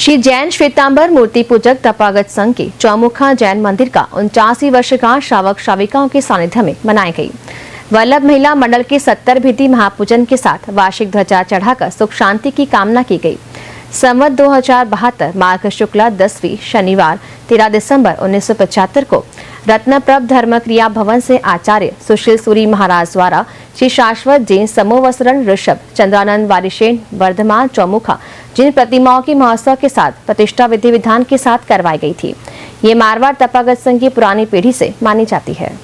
श्री जैन श्वेतांबर मूर्ति पूजक तपागत संघ के चौमुखा जैन मंदिर का 49वीं वर्षगांठ श्रावक श्राविकाओं के सानिध्य में मनाई गई। वल्लभ महिला मंडल के 70 भित्ति महापूजन के साथ वार्षिक ध्वजा चढ़ाकर सुख शांति की कामना की गई। संवत 2072 माघ शुक्ला 10वीं शनिवार 13 दिसंबर 1975 को रत्नप्रभ धर्मक्रिया भवन से आचार्य सुशील सूरी महाराज द्वारा श्री शाश्वत जैन समोवसरण ऋषभ चंद्रानंद वारिशेन वर्धमान चौमुखा जिन प्रतिमाओं की महोत्सव के साथ प्रतिष्ठा विधि विधान के साथ करवाई गई थी। ये मारवाड़ तपागत संघ की पुरानी पीढ़ी से मानी जाती है।